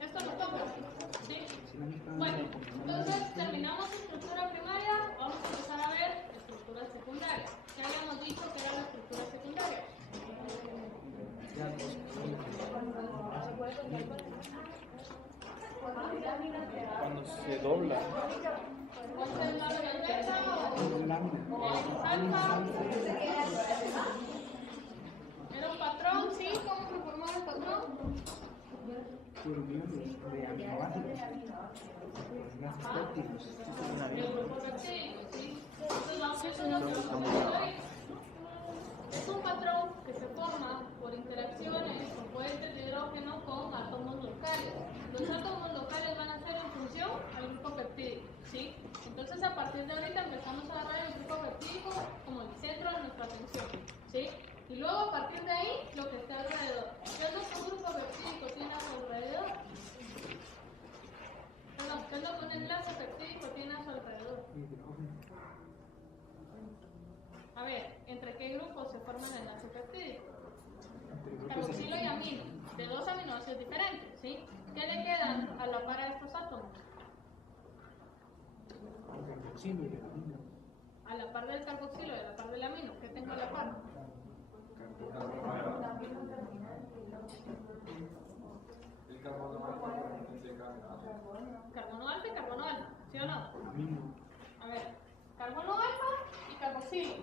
Esto lo toca, ¿sí? Bueno, entonces terminamos estructura primaria, vamos a empezar a ver estructura secundaria. Ya habíamos dicho que era la estructura secundaria. Cuando se dobla. Era un patrón, ¿sí? ¿Cómo se formaba el patrón? Por medio de aminoácidos, gases péptidos. El grupo peptídico, ¿sí? Entonces vamos a es un patrón que se forma por interacciones con puentes de hidrógeno con átomos locales. Los átomos locales van a ser en función al grupo peptídico, ¿sí? Entonces a partir de ahorita empezamos a agarrar el grupo peptídico como el centro de nuestra atención, ¿sí? Y luego a partir de ahí lo que está alrededor. ¿Qué es lo que un grupo peptídico tiene a su alrededor? Perdón, ¿qué es lo que un enlace peptídico tiene a su alrededor? A ver, ¿entre qué grupos se forma el enlace peptídico? Carboxilo y amino, de dos aminoácidos diferentes, ¿sí? ¿Qué le quedan a la par a estos átomos? A la par del carboxilo y a la par del amino, ¿qué tengo a la par? El carbono alfa. Carbono alfa y carbono alfa, ¿sí o no? A ver, carbono alfa y carboxilo,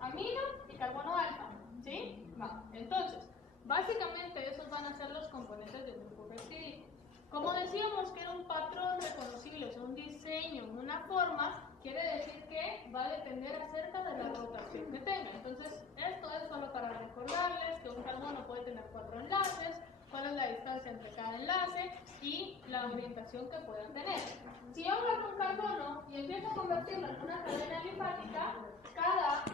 amino y carbono alfa, ¿sí? Va. Entonces, básicamente esos van a ser los componentes del grupo peptídico. Como decíamos que era un patrón reconocible, es un diseño, una forma, quiere decir que va a depender acerca de la rotación que tenga. Entonces, esto es solo para recordarles que un carbono puede tener 4 enlaces, cuál es la distancia entre cada enlace y la orientación que puedan tener. Si yo agarro un carbono y empiezo a convertirlo en una cadena alifática, cada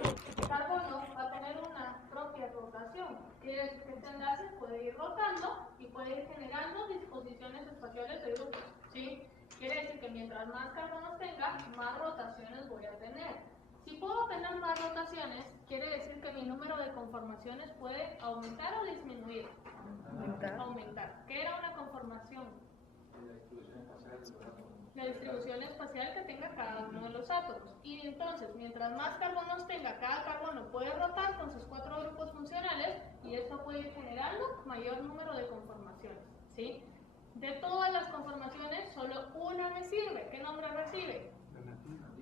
carbono va a tener una propia rotación. Quiere decir que este enlace puede ir rotando y puede ir generando disposiciones espaciales de grupos, ¿sí? Quiere decir que mientras más carbonos tenga, más rotaciones voy a tener. Si puedo tener más rotaciones, quiere decir que mi número de conformaciones puede aumentar o disminuir. Aumentar. ¿Qué era una conformación? La distribución espacial que tenga cada uno de los átomos. Y entonces, mientras más carbonos tenga, cada carbono puede rotar con sus 4 grupos funcionales y esto puede ir generando mayor número de conformaciones, ¿sí? De todas las conformaciones, solo una me sirve. ¿Qué nombre recibe?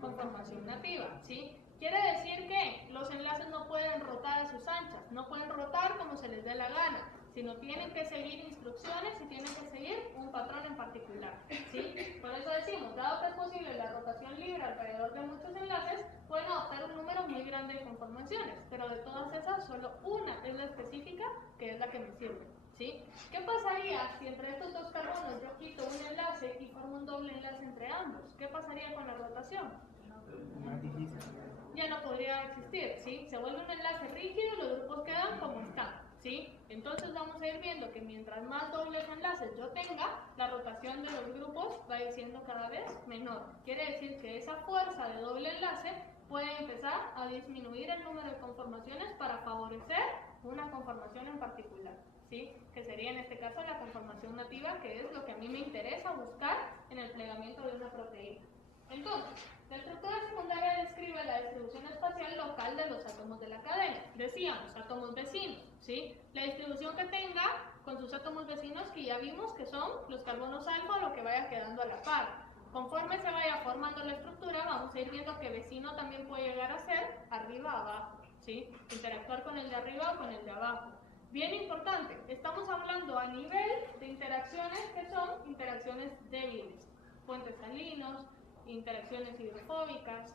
Conformación nativa, ¿sí? Quiere decir que los enlaces no pueden rotar a sus anchas, no pueden rotar como se les dé la gana, sino tienen que seguir instrucciones y tienen que seguir un patrón en particular, ¿sí? Por eso decimos, dado que es posible la rotación libre alrededor de muchos enlaces, pueden adoptar un número muy grande de conformaciones, pero de todas esas, solo una es la específica, que es la que me sirve, ¿sí? ¿Qué pasaría si entre estos dos carbonos yo quito un enlace y formo un doble enlace entre ambos? ¿Qué pasaría con la rotación? Ya no podría existir, ¿sí? Se vuelve un enlace rígido y los grupos quedan como están, ¿sí? Entonces vamos a ir viendo que mientras más dobles enlaces yo tenga, la rotación de los grupos va a ir siendo cada vez menor. Quiere decir que esa fuerza de doble enlace puede empezar a disminuir el número de conformaciones para favorecer una conformación en particular, ¿sí? Que sería en este caso la conformación nativa, que es lo que a mí me interesa buscar en el plegamiento de una proteína. Entonces, la estructura secundaria describe la distribución espacial local de los átomos de la cadena. Decíamos, átomos vecinos, ¿sí? La distribución que tenga con sus átomos vecinos, que ya vimos que son los carbonos alfa, lo que vaya quedando a la par. Conforme se vaya formando la estructura, vamos a ir viendo que vecino también puede llegar a ser arriba-abajo, ¿sí? Interactuar con el de arriba o con el de abajo. Bien importante, estamos hablando a nivel de interacciones que son interacciones débiles. Puentes salinos, interacciones hidrofóbicas,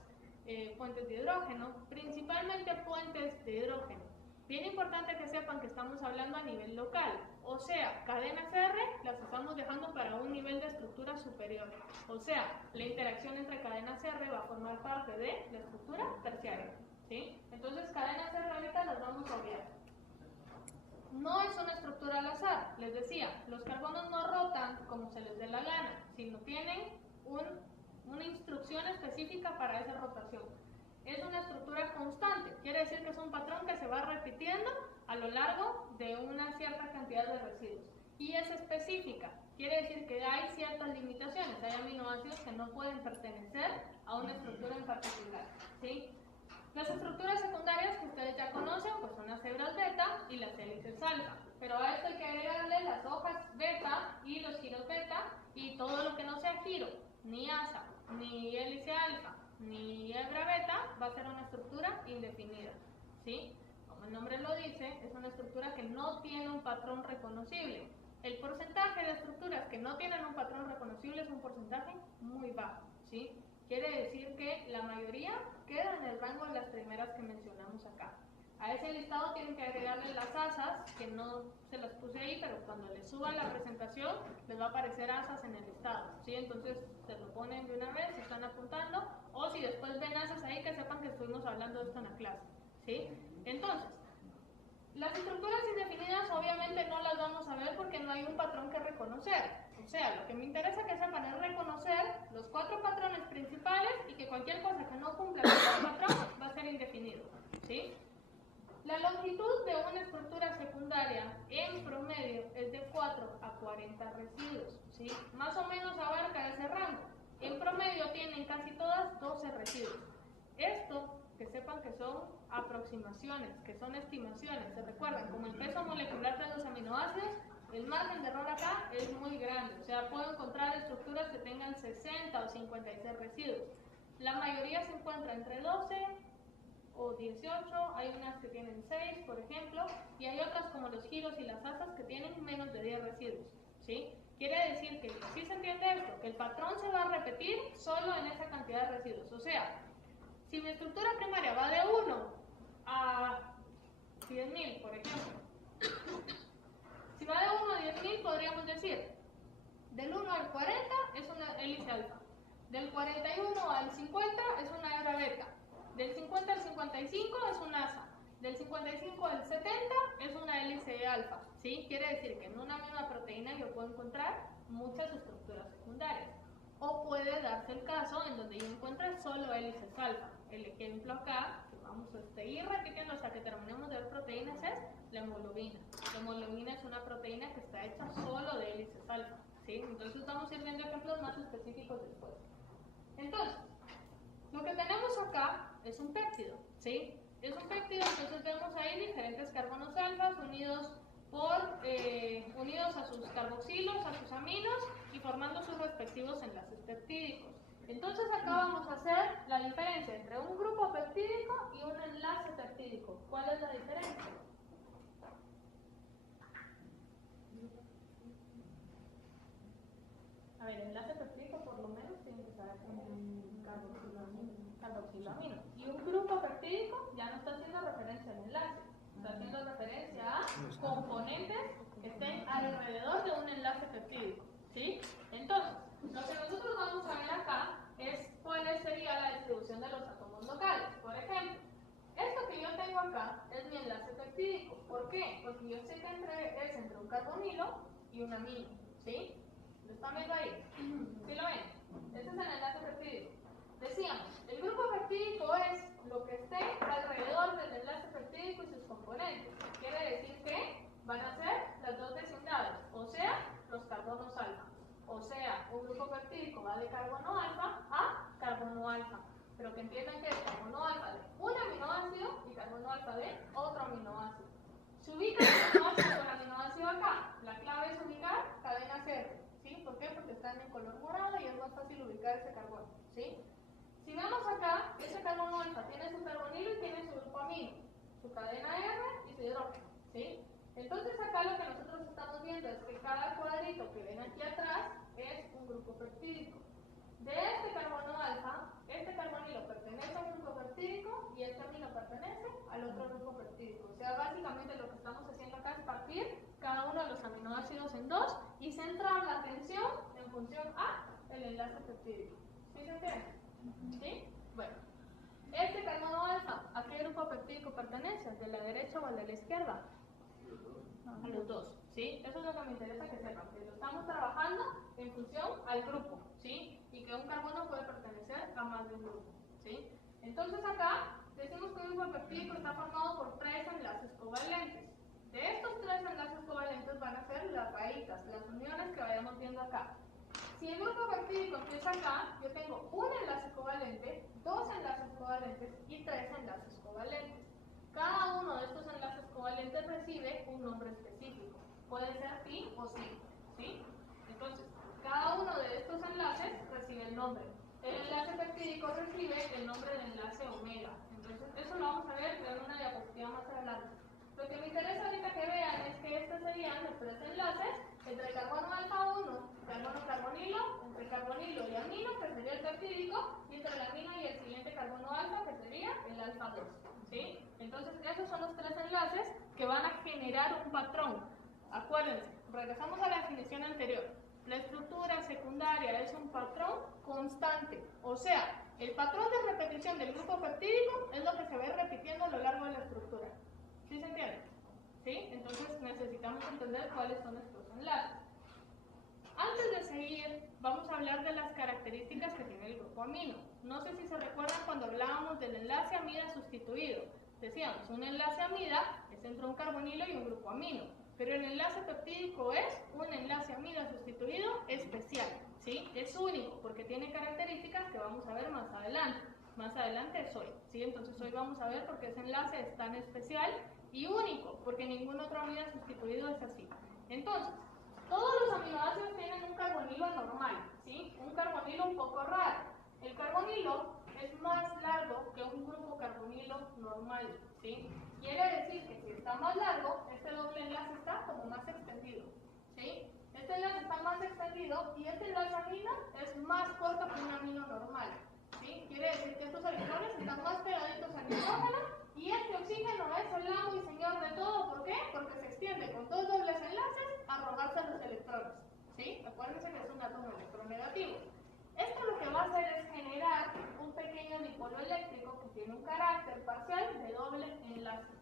puentes de hidrógeno, principalmente puentes de hidrógeno. Bien importante que sepan que estamos hablando a nivel local, o sea, cadenas R las estamos dejando para un nivel de estructura superior, o sea, la interacción entre cadenas R va a formar parte de la estructura terciaria, ¿sí? Entonces, cadenas R ahorita las vamos a obviar. No es una estructura al azar, les decía, los carbonos no rotan como se les dé la gana, sino tienen una instrucción específica para esa rotación. Es una estructura constante, quiere decir que es un patrón que se va repitiendo a lo largo de una cierta cantidad de residuos. Y es específica, quiere decir que hay ciertas limitaciones, hay aminoácidos que no pueden pertenecer a una estructura en particular, ¿sí? Las estructuras secundarias que ustedes ya conocen pues son las hebras beta y las hélices alfa, pero a esto hay que agregarle las hojas beta y los giros beta y todo lo que no sea giro, ni asa, ni hélice alfa, ni hebra beta va a ser una estructura indefinida, ¿sí? Como el nombre lo dice, es una estructura que no tiene un patrón reconocible. El porcentaje de estructuras que no tienen un patrón reconocible es un porcentaje muy bajo, ¿sí? Quiere decir que la mayoría queda en el rango de las primeras que mencionamos acá. A ese listado tienen que agregarle las asas, que no se las puse ahí, pero cuando les suban la presentación les va a aparecer asas en el listado, ¿sí? Entonces se lo ponen de una vez, se están apuntando, o si después ven asas ahí, que sepan que estuvimos hablando de esto en la clase, ¿sí? Entonces, las estructuras indefinidas obviamente no las vamos a ver porque no hay un patrón que reconocer. O sea, lo que me interesa que sepan es reconocer los 4 patrones principales y que cualquier cosa que no cumpla con el patrón va a ser indefinido, ¿sí? La longitud de una estructura secundaria en promedio es de 4 a 40 residuos, ¿sí? Más o menos abarca ese rango. En promedio tienen casi todas 12 residuos. Esto, que sepan que son aproximaciones, que son estimaciones. ¿Se recuerdan? Como el peso molecular de los aminoácidos, el margen de error acá es muy grande. O sea, puedo encontrar estructuras que tengan 60 o 56 residuos. La mayoría se encuentra entre 12 o 18, hay unas que tienen 6, por ejemplo, y hay otras como los giros y las asas que tienen menos de 10 residuos, ¿sí? Quiere decir que, ¿sí se entiende esto? Que el patrón se va a repetir solo en esa cantidad de residuos. O sea, si mi estructura primaria va de 1 a 10.000, por ejemplo, si va de 1 a 10.000, podríamos decir, del 1 al 40 es una hélice alfa, del 41 al 50 es una hebra beta, del 50 al 55 es un asa, del 55 al 70 es una hélice alfa, ¿sí? Quiere decir que en una misma proteína yo puedo encontrar muchas estructuras secundarias. O puede darse el caso en donde yo encuentre solo hélices alfa. El ejemplo acá, que vamos a ir repitiendo hasta que terminemos de ver proteínas, es la hemoglobina. La hemoglobina es una proteína que está hecha solo de hélices alfa, ¿sí? Entonces vamos a ir viendo ejemplos más específicos después. Entonces, lo que tenemos acá es un péptido, ¿sí? Es un péptido, entonces vemos ahí diferentes carbonos alfas unidos a sus carboxilos, a sus aminos y formando sus respectivos enlaces peptídicos. Entonces acá vamos a hacer la diferencia entre un grupo peptídico y un enlace peptídico. ¿Cuál es la diferencia? A ver, el enlace peptídico por lo menos tiene que saber con carboxilamino. Y un grupo peptídico ya no está haciendo referencia al enlace, está haciendo referencia a componentes que estén alrededor de un enlace peptídico, ¿sí? Entonces, lo que nosotros vamos a ver acá es cuál sería la distribución de los átomos locales. Por ejemplo, esto que yo tengo acá es mi enlace peptídico. ¿Por qué? Porque yo sé que es entre un carbonilo y un amino, ¿sí? ¿Lo están viendo ahí? ¿Sí lo ven? Este es el enlace peptídico. Decíamos, el grupo peptídico es lo que esté alrededor del enlace peptídico y sus componentes. Quiere decir que van a ser las dos vecindades, o sea, los carbonos alfa. O sea, un grupo peptídico va de carbono alfa a carbono alfa. Pero que entiendan que es carbono alfa de un aminoácido y carbono alfa de otro aminoácido. Se ubica el aminoácido con el aminoácido acá. La clave es ubicar cadenas R. ¿Sí? ¿Por qué? Porque están en color morado y es más fácil ubicar ese carbono. ¿Sí? Si vemos acá, ese carbono alfa tiene su carbonilo y tiene su grupo amino, su cadena R y su hidrógeno, ¿sí? Entonces acá lo que nosotros estamos viendo es que cada cuadrito que ven aquí atrás es un grupo peptídico. De este carbono alfa, este carbonilo pertenece a un grupo peptídico y este amino pertenece al otro grupo peptídico. O sea, básicamente lo que estamos haciendo acá es partir cada uno de los aminoácidos en dos y centrar la atención en función a el enlace peptídico. ¿Sí se entiende? ¿Sí? Bueno, este carbono alfa, ¿a qué grupo peptídico pertenece? ¿De la derecha o al de la izquierda? A los dos, ¿sí? Eso es lo que me interesa que sepan, que lo estamos trabajando en función al grupo, ¿sí? Y que un carbono puede pertenecer a más de un grupo, ¿sí? Entonces acá decimos que un grupo peptídico está formado por 3 enlaces covalentes. vayamos viendo acá. Si el grupo peptídico empieza acá, yo tengo un enlace covalente, dos enlaces covalentes y tres enlaces covalentes. Cada uno de estos enlaces covalentes recibe un nombre específico. Puede ser pi o si, ¿sí? Entonces, cada uno de estos enlaces recibe el nombre. El enlace peptídico recibe el nombre del enlace omega. Entonces, eso lo vamos a ver en una diapositiva más adelante. Lo que me interesa ahorita que vean es que estos serían los tres enlaces entre carbono alfa 1, carbono carbonilo, entre carbonilo y amino, que sería el peptídico, y entre el amino y el siguiente carbono alfa, que sería el alfa 2. ¿Sí? Entonces, esos son los tres enlaces que van a generar un patrón. Acuérdense, regresamos a la definición anterior. La estructura secundaria es un patrón constante, o sea, el patrón de repetición del grupo peptídico es lo que se va a ir repitiendo a lo largo de la estructura. ¿Sí se entiende? ¿Sí? Entonces necesitamos entender cuáles son estos enlaces. Antes de seguir, vamos a hablar de las características que tiene el grupo amino. No sé si se recuerdan cuando hablábamos del enlace amida sustituido. Decíamos, un enlace amida es entre un carbonilo y un grupo amino. Pero el enlace peptídico es un enlace amida sustituido especial, ¿sí? Es único porque tiene características que vamos a ver más adelante. Más adelante es hoy, ¿sí? Entonces hoy vamos a ver por qué ese enlace es tan especial y único, porque ningún otro amida sustituido es así. Entonces, todos los aminoácidos tienen un carbonilo normal, ¿sí? Un carbonilo un poco raro. El carbonilo es más largo que un grupo carbonilo normal, ¿sí? Quiere decir que si está más largo, este doble enlace está como más extendido, ¿sí? Este enlace está más extendido y este enlace amino es más corto que un amino normal, ¿sí? Quiere decir que estos electrones están más pegaditos al nitrógeno y este oxígeno es el amo y señor de todo. ¿Por qué? Porque se extiende con dos dobles enlaces a robarse los electrones, ¿sí? Acuérdense que es un átomo electronegativo. Esto lo que va a hacer es generar un pequeño dipolo eléctrico que tiene un carácter parcial de doble enlace.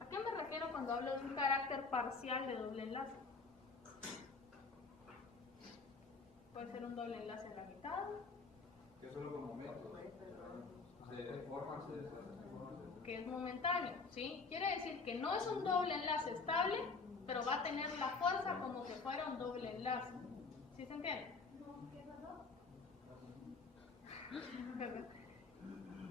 ¿A qué me refiero cuando hablo de un carácter parcial de doble enlace? Puede ser un doble enlace en la mitad. Que solo con momentos se forman, se deshacen. Que es momentáneo, ¿sí? Quiere decir que no es un doble enlace estable, pero va a tener la fuerza como que fuera un doble enlace. ¿Sí se entiende?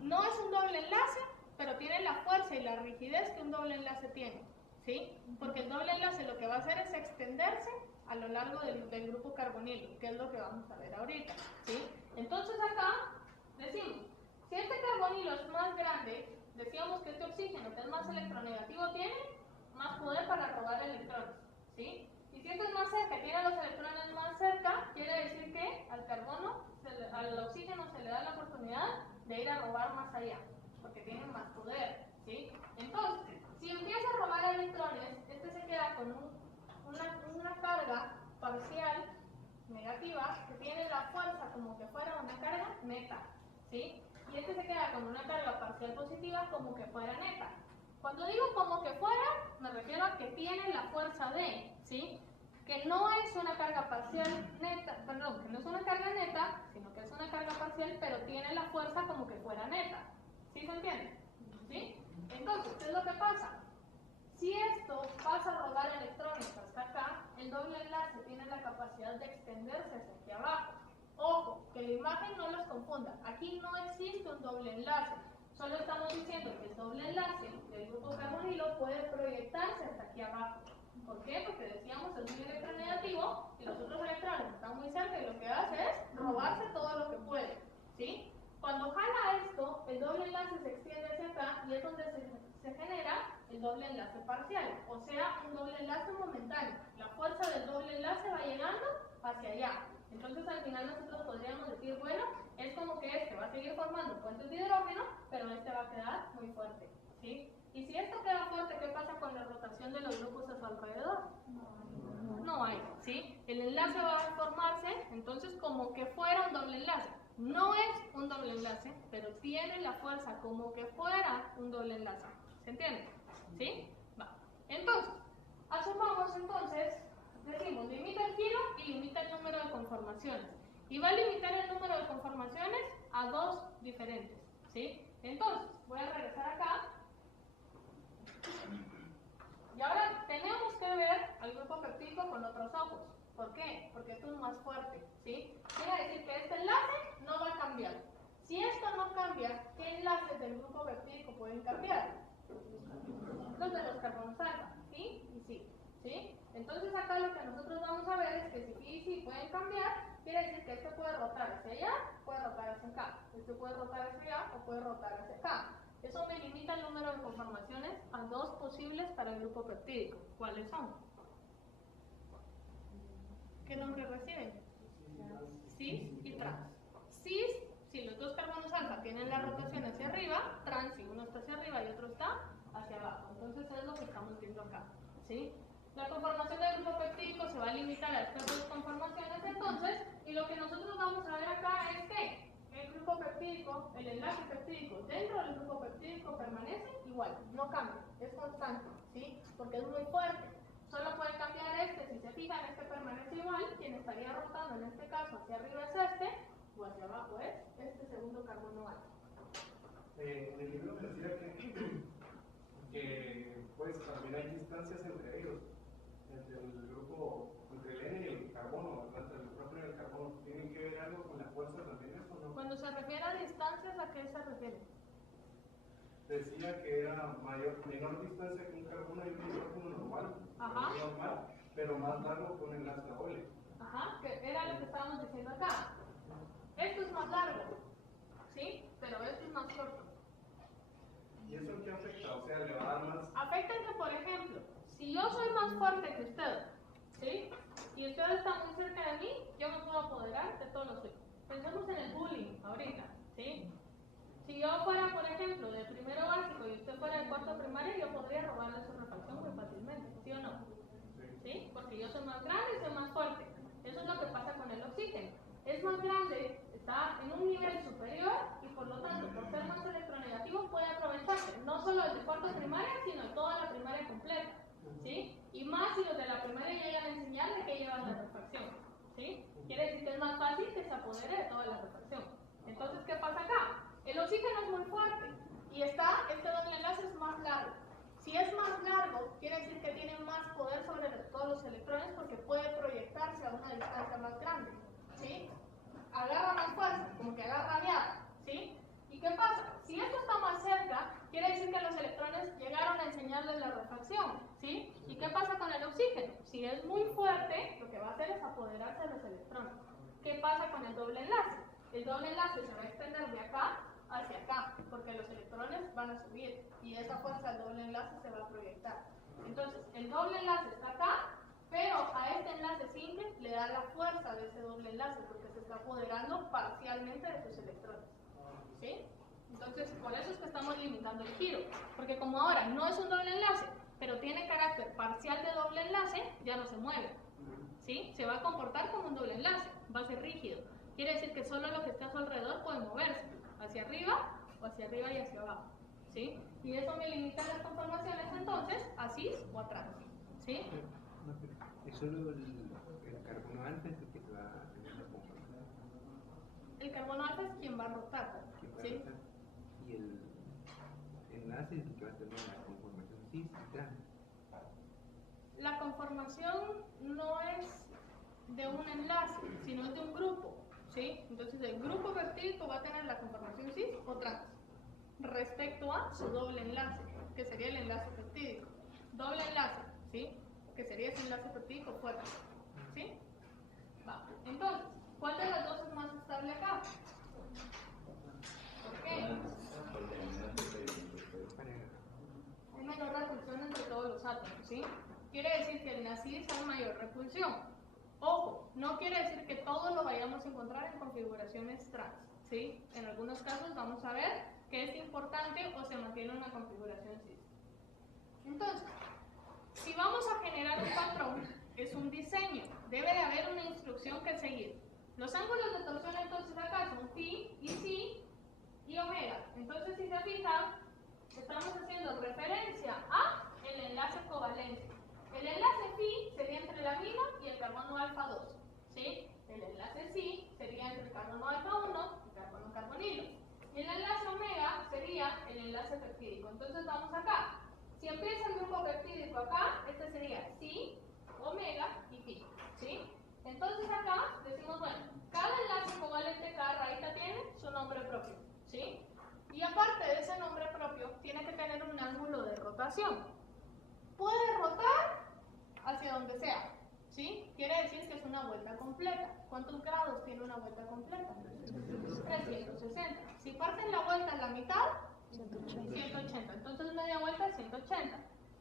No es un doble enlace, pero tiene la fuerza y la rigidez que un doble enlace tiene, ¿sí? Porque el doble enlace lo que va a hacer es extenderse a lo largo del grupo carbonilo, que es lo que vamos a ver ahorita, ¿sí? Entonces acá decimos, si este carbonilo es más grande, decíamos que este oxígeno, que es más electronegativo, tiene más poder para robar electrones, ¿sí? Y si este es más cerca, tiene los electrones más cerca, quiere decir que al carbono, al oxígeno se le da la oportunidad de ir a robar más allá, porque tiene más poder, ¿sí? Entonces, si empieza a robar electrones, este se queda con una carga parcial negativa que tiene la fuerza como que fuera una carga neta, ¿sí? Y este se queda con una carga parcial positiva como que fuera neta. Cuando digo como que fuera, me refiero a que tiene la fuerza de, ¿sí? Que no es una carga parcial neta, perdón, que no es una carga neta, sino que es una carga parcial, pero tiene la fuerza como que fuera neta. ¿Sí se entiende? ¿Sí? Entonces, ¿qué es lo que pasa? Si esto pasa a robar electrones hasta acá, el doble enlace tiene la capacidad de extenderse hacia aquí abajo. Ojo, que la imagen no los confunda. Aquí no existe un doble enlace. Solo estamos diciendo que el doble enlace del grupo carbonilo puede proyectarse hasta aquí abajo. ¿Por qué? Porque decíamos es muy electronegativo y los otros electrones están muy cerca y lo que hace es robarse todo lo que puede, ¿sí? Cuando jala esto, el doble enlace se extiende hacia acá y es donde se genera el doble enlace parcial, o sea, un doble enlace momentáneo. La fuerza del doble enlace va llegando hacia allá. Entonces al final nosotros podríamos decir, bueno, es como que este va a seguir formando puentes de hidrógeno, pero este va a quedar muy fuerte, ¿sí? Y si esto queda fuerte, ¿qué pasa con la rotación de los grupos a su alrededor? No hay, ¿sí? El enlace va a formarse, entonces como que fuera un doble enlace. No es un doble enlace, pero tiene la fuerza como que fuera un doble enlace. ¿Se entiende? ¿Sí? Va. Entonces, asumamos entonces, decimos, limita el giro y limita el número de conformaciones. Y va a limitar el número de conformaciones a dos diferentes, ¿sí? Entonces, voy a regresar acá. Y ahora tenemos que ver al grupo peptídico con otros ojos. ¿Por qué? Porque esto es más fuerte, ¿sí? Quiere decir que este enlace no va a cambiar. Si esto no cambia, ¿qué enlaces del grupo peptídico pueden cambiar? Los de los carbonos alfa, ¿sí? Y sí, ¿sí? Entonces acá lo que nosotros vamos a ver es que si pi y si pueden cambiar, quiere decir que este puede rotar hacia allá, puede rotar hacia acá. Este puede rotar hacia allá o puede rotar hacia acá. Eso me limita el número de conformaciones a 2 posibles para el grupo peptídico. ¿Cuáles son? ¿Qué nombre reciben? Cis y trans. Cis, si los dos carbonos alfa tienen la rotación hacia arriba, trans si uno está hacia arriba y otro está hacia abajo. Entonces es lo que estamos viendo acá, ¿sí? La conformación del grupo peptídico se va a limitar a estas 2 conformaciones entonces, y lo que nosotros vamos a ver acá es que el grupo peptídico, el enlace peptídico dentro del grupo peptídico permanece igual, no cambia, es constante, ¿sí? Porque es muy fuerte. Solo puede cambiar este, si se fijan, este permanece igual, quien estaría rotando en este caso hacia arriba es este, o hacia abajo es este segundo carbono alfa. En el libro me decía que pues también hay distancias entre ellos, entre el grupo, entre el N y el carbono, entre el prótono y el carbono. ¿Tienen que ver algo con la fuerza también eso, no? Cuando se refiere a distancias, ¿a qué se refiere? Decía que era menor distancia que un carbono y un hidrógeno normal, pero más largo con enlace doble. Ajá, que era lo que estábamos diciendo acá. Esto es más largo, ¿sí? Pero esto es más corto. ¿Y eso en qué afecta? O sea, le va a dar más... Afecta que, por ejemplo, si yo soy más fuerte que usted, ¿sí? Y usted está muy cerca de mí, yo me puedo apoderar de todo lo suyo. Pensemos en el bullying ahorita, ¿sí? Si yo fuera, por ejemplo, de primero básico y usted fuera de cuarto primario, yo podría robarle su refacción muy fácilmente, ¿sí o no? ¿Sí? Porque yo soy más grande y soy más fuerte. Eso es lo que pasa con el oxígeno. Es más grande, está en un nivel superior y por lo tanto, por ser más electronegativo, puede aprovecharse no solo desde cuarto primaria, sino de toda la primaria completa, ¿sí? Y más si los de la primaria llegan a enseñar de qué llevan la refracción, ¿sí? Quiere decir que es más fácil que se apodere de toda la refracción. Entonces, ¿qué pasa acá? El oxígeno es muy fuerte y este doble enlace es más largo. Si es más largo, quiere decir que tiene más poder sobre todos los electrones porque puede proyectarse a una distancia más grande, ¿sí? Agarra más fuerza, como que agarra viada, ¿sí? ¿Y qué pasa? Si esto está más cerca, quiere decir que los electrones llegaron a enseñarles la refracción, ¿sí? ¿Y qué pasa con el oxígeno? Si es muy fuerte, lo que va a hacer es apoderarse de los electrones. ¿Qué pasa con el doble enlace? El doble enlace se va a extender de acá hacia acá, porque los electrones van a subir y esa fuerza del doble enlace se va a proyectar. Entonces, el doble enlace está acá, pero a este enlace simple le da la fuerza de ese doble enlace, porque se está apoderando parcialmente de sus electrones. ¿Sí? Entonces, por eso es que estamos limitando el giro, porque como ahora no es un doble enlace, pero tiene carácter parcial de doble enlace, ya no se mueve. ¿Sí? Se va a comportar como un doble enlace, va a ser rígido. Quiere decir que solo lo que está a su alrededor puede moverse, hacia arriba o hacia arriba y hacia abajo, ¿sí? Y eso me limita las conformaciones entonces a cis o a trans, ¿sí? No, pero es solo el carbono alfa es el que se va a tener la conformación. El carbono alfa es quien va a rotar, ¿sí? Y el enlace es el que va a tener la conformación cis y trans. La conformación no es de un enlace, sino es de un grupo, ¿sí? Entonces el grupo peptídico va a tener la conformación cis o trans respecto a su doble enlace, que sería el enlace peptídico. Doble enlace, ¿sí? Que sería ese enlace peptídico fuerte, ¿sí? Va. Entonces, ¿cuál de las dos es más estable acá? ¿Por qué? Hay menor repulsión entre todos los átomos, ¿sí? Quiere decir que en la cis hay mayor repulsión. Ojo, no quiere decir que todo lo vayamos a encontrar en configuraciones trans, ¿sí? En algunos casos vamos a ver que es importante o se mantiene una configuración cis. Entonces, si vamos a generar un patrón, es un diseño, debe de haber una instrucción que seguir. Los ángulos de torsión entonces acá son phi y psi y omega. Entonces, si se fijan, estamos haciendo referencia a el enlace covalente. El enlace phi sería entre la amina y el carbono alfa 2, ¿sí? El enlace psi sería entre el carbono alfa 1 y carbono carbonilo. Y el enlace omega sería el enlace peptídico. Entonces vamos acá. Si empieza el grupo peptídico acá, este sería psi, omega y phi, ¿sí? rotación. Puede rotar hacia donde sea, ¿sí? Quiere decir que es una vuelta completa. ¿Cuántos grados tiene una vuelta completa? 360. Si parten la vuelta en la mitad, 180. Entonces media vuelta es 180.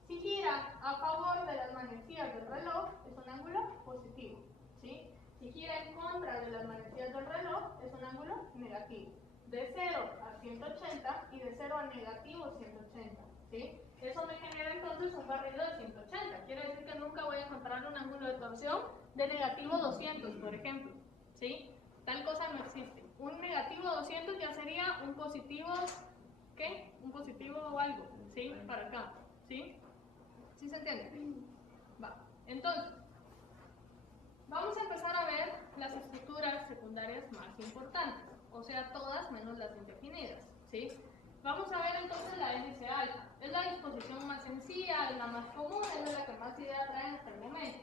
Si gira a favor de las manecillas del reloj, es un ángulo positivo, ¿sí? Si gira en contra de las manecillas del reloj, es un ángulo negativo. De 0 a 180 y de 0 a negativo 180, ¿sí? Eso me genera entonces un barrido de 180. Quiere decir que nunca voy a encontrar un ángulo de torsión de negativo 200, por ejemplo, ¿sí? Tal cosa no existe. Un negativo 200 ya sería un positivo, ¿qué? Un positivo o algo, ¿sí? Para acá, ¿sí? ¿Sí se entiende? Va. Entonces, vamos a empezar a ver las estructuras secundarias más importantes, o sea, todas menos las indefinidas, ¿sí? Vamos a ver entonces la hélice alfa. Es la disposición más sencilla, es la más común, es la que más idea trae hasta el momento.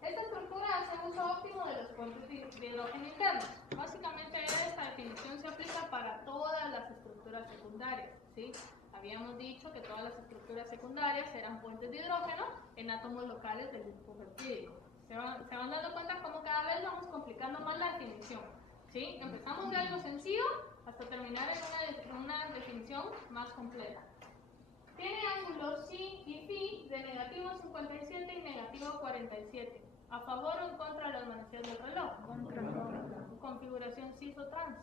Esta estructura hace uso óptimo de los puentes de hidrógeno internos. Básicamente esta definición se aplica para todas las estructuras secundarias, ¿sí? Habíamos dicho que todas las estructuras secundarias eran puentes de hidrógeno en átomos locales del grupo peptídico. Se van dando cuenta cómo cada vez vamos complicando más la definición, ¿sí? Empezamos de algo sencillo hasta terminar en una definición más completa. Tiene ángulos psi y phi de negativo 57 y negativo 47. ¿A favor o en contra de las manecillas del reloj? Contra. Configuración cis o trans.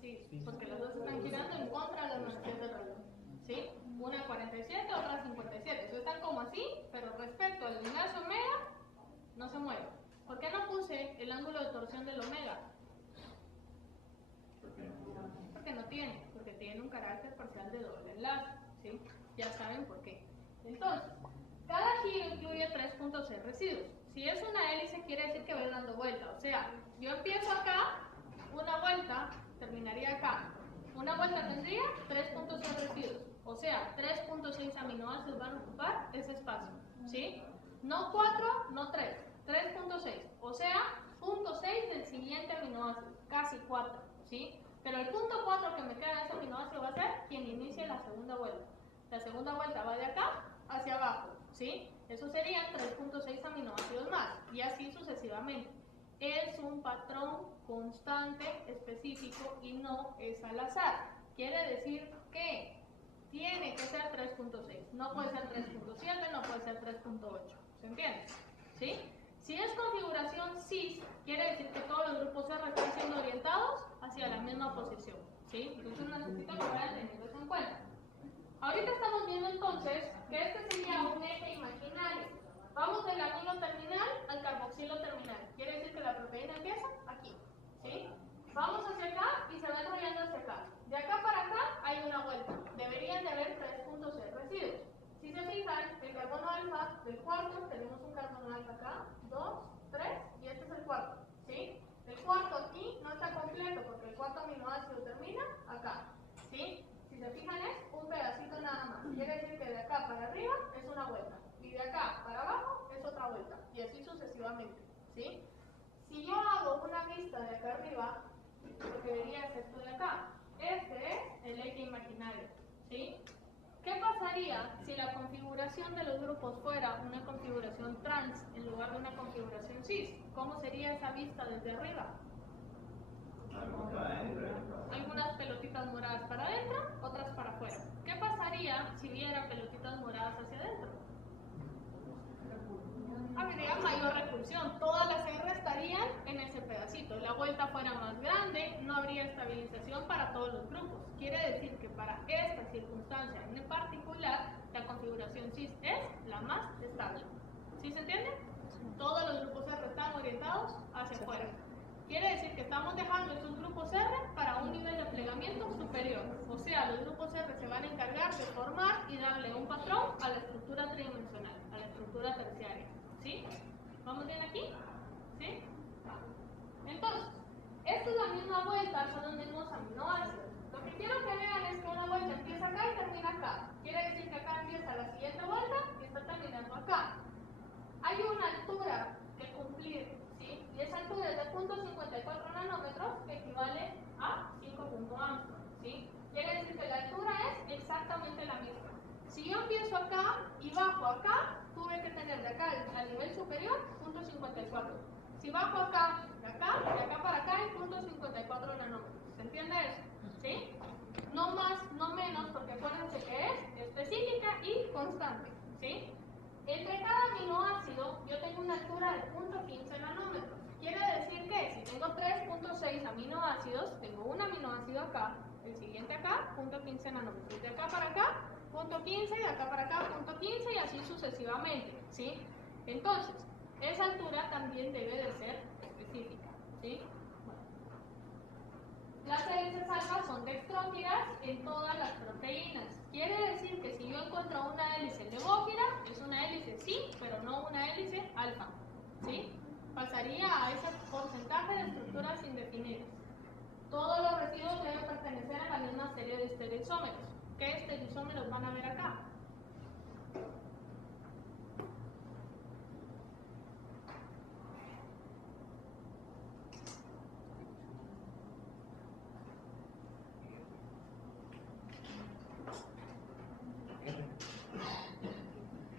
Sí, porque las dos están girando en contra de las manecillas del reloj, ¿sí? Una 47, otra 57. Eso están como así, pero respecto al enlace omega, no se mueve. ¿Por qué no puse el ángulo de torsión del omega? Porque no tiene, porque tiene un carácter parcial de doble enlace, ¿sí? Ya saben por qué. Entonces, cada giro incluye 3 puntos C residuos. Si es una hélice, quiere decir que voy dando vuelta. O sea, yo empiezo acá, una vuelta, terminaría acá. Una vuelta tendría 3 puntos C residuos. O sea, 3.6 aminoácidos van a ocupar ese espacio, ¿sí? No 4, no 3. 3.6. O sea, 0.6 del siguiente aminoácido. Casi 4, ¿sí? Pero el punto 4 que me queda de ese aminoácido va a ser quien inicie la segunda vuelta. La segunda vuelta va de acá hacia abajo, ¿sí? Eso serían 3.6 aminoácidos más, y así sucesivamente. Es un patrón constante, específico, y no es al azar. Quiere decir que tiene que ser 3.6. No puede ser 3.7, no puede ser 3.8. ¿Se entiende? ¿Sí? Si es configuración cis, quiere decir que todos los grupos R están siendo orientados hacia la misma posición, ¿sí? Entonces necesito que vayan teniendo eso en cuenta. Ahorita estamos viendo entonces que este sería un eje imaginario. Vamos del amino terminal al carboxilo terminal. Quiere decir que la proteína empieza aquí, ¿sí? Vamos hacia acá y se va enrollando hacia acá. De acá para acá hay una vuelta. Deberían de haber 3 puntos C residuos. Si se fijan, el carbono alfa del cuarto, tenemos un carbono alfa acá, 2, 3, y este es el cuarto, ¿sí? El cuarto aquí no está completo porque el cuarto aminoácido termina acá, ¿sí? Si se fijan es un pedacito nada más. Quiere decir que de acá para arriba es una vuelta, y de acá para abajo es otra vuelta, y así sucesivamente, ¿sí? Si yo hago una vista de acá arriba, lo que vería es esto de acá. Este es el eje imaginario, ¿sí? ¿Qué pasaría si la configuración de los grupos fuera una configuración trans en lugar de una configuración cis? ¿Cómo sería esa vista desde arriba? Algunas pelotitas moradas para adentro, otras para afuera. ¿Qué pasaría si hubiera pelotitas moradas hacia adentro? Habría mayor repulsión. Todas las R estarían en ese pedacito. La vuelta fuera más grande, no habría estabilización para todos los grupos. Quiere decir que para esta circunstancia en particular, la configuración cis es la más estable. ¿Sí se entiende? Todos los grupos R están orientados hacia afuera. Quiere decir que estamos dejando estos grupos R para un nivel de plegamiento superior. O sea, los grupos R se van a encargar de formar y darle un patrón a la estructura tridimensional, a la estructura terciaria. ¿Sí? ¿Vamos bien aquí? ¿Sí? Entonces, esta es la misma vuelta, son los mismos aminoácidos. Lo que quiero que vean es que una vuelta empieza acá y termina acá. Quiere decir que acá empieza la siguiente vuelta y está terminando acá. Hay una altura que cumplir, ¿sí? Y esa altura es de 0.54 nanómetros, que equivale a 5 Angstrom, ¿sí? Quiere decir que la altura es y bajo acá, tuve que tener de acá al nivel superior, punto 54. Si bajo acá, de acá para acá, hay punto 54 nanómetros. ¿Se entiende eso? ¿Sí? No más, no menos, porque acuérdense que es específica y constante. ¿Sí? Entre cada aminoácido, yo tengo una altura de punto 15 nanómetros. Quiere decir que si tengo 3.6 aminoácidos, tengo un aminoácido acá, el siguiente acá, punto 15 nanómetros. De acá para acá, punto 15, de acá para acá, punto 15 y así sucesivamente. ¿Sí? Entonces, esa altura también debe de ser específica. ¿Sí? Bueno. Las hélices alfa son dextrógiras en todas las proteínas. Quiere decir que si yo encuentro una hélice levógira, es una hélice sí, pero no una hélice alfa. ¿Sí? Pasaría a ese porcentaje de estructuras indefinidas. Todos los residuos deben pertenecer a la misma serie de estereoisómeros. ¿Qué estereoisómeros van a ver acá?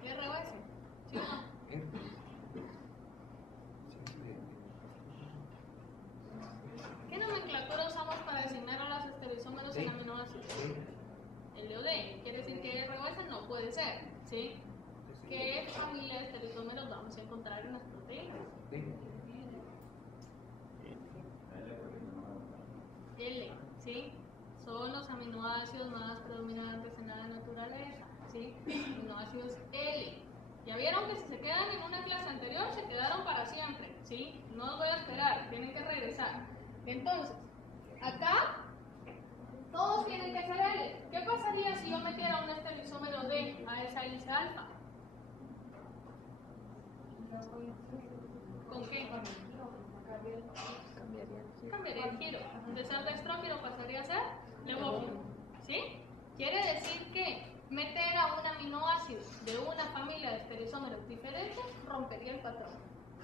¿R o S? ¿Sí o no? ¿Qué nomenclatura usamos para designar a los estereoisómeros en aminoácidos? L o D. Quiere decir que R o S no puede ser. ¿Sí? ¿Qué familia de estereoisómeros vamos a encontrar en las proteínas? L. ¿Sí? Son los aminoácidos más predominantes en la naturaleza. ¿Sí? Aminoácidos L. Ya vieron que si se quedan en una clase anterior, se quedaron para siempre. ¿Sí? No los voy a esperar, tienen que regresar. Entonces, acá todos tienen que ser L. ¿Qué pasaría si yo metiera un estereoisómero D a esa hélice alfa? ¿Con qué? Cambiaría el giro. De ser dextrógiro pasaría a ser levógiro. ¿Sí? Quiere decir que meter a un aminoácido de una familia de estereoisómeros diferentes rompería el patrón.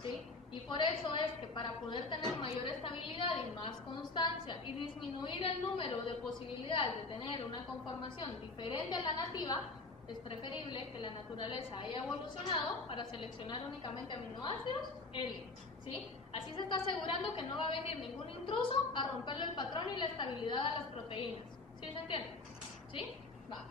¿Sí? Y por eso es que para poder tener mayor estabilidad y más constancia y disminuir el número de posibilidades de tener una conformación diferente a la nativa, es preferible que la naturaleza haya evolucionado para seleccionar únicamente aminoácidos L. ¿Sí? Así se está asegurando que no va a venir ningún intruso a romperle el patrón y la estabilidad a las proteínas. ¿Sí se entiende? ¿Sí? Va.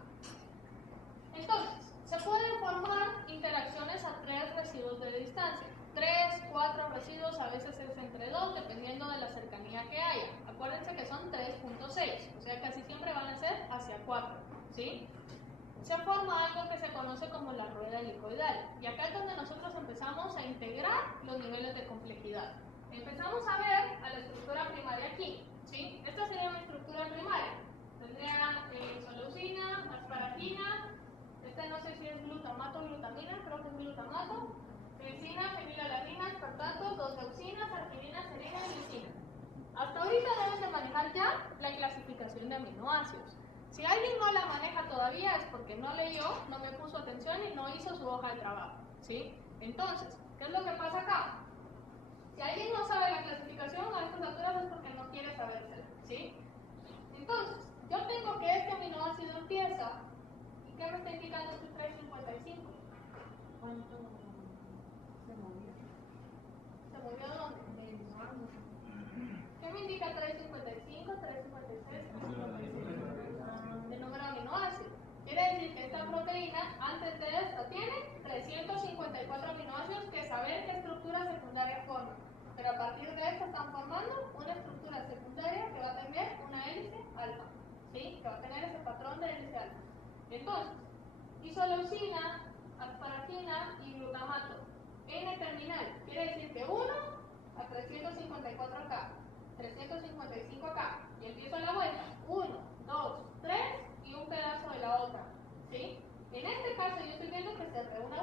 Entonces, se pueden formar interacciones a 3 residuos de distancia. 3, 4 residuos, a veces es entre 2, dependiendo de la cercanía que haya. Acuérdense que son 3.6, o sea casi siempre van a ser hacia 4. ¿Sí? Se forma algo que se conoce como la rueda helicoidal. Y acá es donde nosotros empezamos a integrar los niveles de complejidad. Empezamos a ver a la estructura primaria aquí. ¿Sí? Esta sería mi estructura primaria. Tendría isoleucina, asparagina, no sé si es glutamato o glutamina, creo que es glutamato, glicina, fenilalanina, aspartato, 2 leucinas, arginina, serina y glicina. Hasta ahorita deben de manejar ya la clasificación de aminoácidos. Si alguien no la maneja todavía es porque no leyó, no me puso atención y no hizo su hoja de trabajo. ¿Sí? Entonces, ¿qué es lo que pasa acá? Si alguien no sabe la clasificación a estas alturas es porque no quiere sabérsela. ¿Sí? Entonces, yo tengo que este aminoácido empieza, ¿y qué me está indicando este 355? ¿Cuánto se movió? ¿Se movió dónde? ¿Qué me indica 355, 356? El número de aminoácidos. Quiere decir que esta proteína, antes de esta, tiene 354 aminoácidos que saber qué estructura secundaria forma. Pero a partir de esta están formando una estructura secundaria que va a tener una hélice alfa. ¿Sí? Que va a tener ese patrón de hélice alfa. Entonces, isoleucina, asparagina y glutamato. N terminal. Quiere decir que 1 a 354 acá. 355 acá. Y empiezo la vuelta. 1, 2, 3 y un pedazo de la otra. ¿Sí? En este caso yo estoy viendo que se reúne